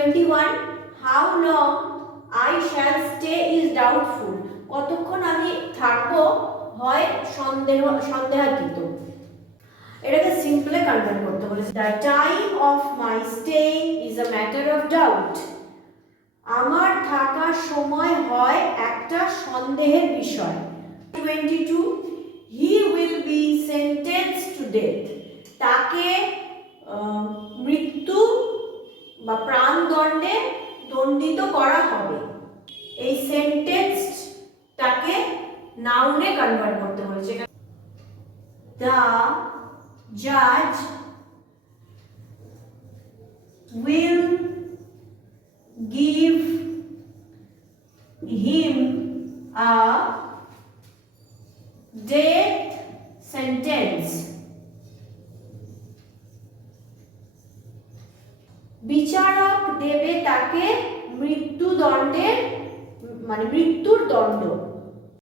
21, how long I shall stay is doubtful. কতক্ষণ আমি থাকবো হয় সন্দেহাতীত। এটাকে সিম্পলে কনভার্ট করতে বলেছে। The time of my stay is a matter of doubt. আমার থাকার সময় হয় একটা সন্দেহের বিষয়। 22, he will be sentenced to death. তাকে মৃত্যু বা প্রাণদণ্ডে দণ্ডিত করা হবে। এই সেন্টেন্সটাকে নাউনে কনভার্ট করতে বলেছে। The judge will give him a death sentence. বিচারক দেবে তাকে মৃত্যুদণ্ডের মৃত্যুর দণ্ড।